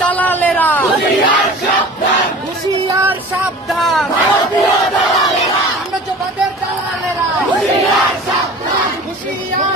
দালালেরা হুশিয়ার সাবধান আমরা জবাদের দালালেরা হুশিয়ার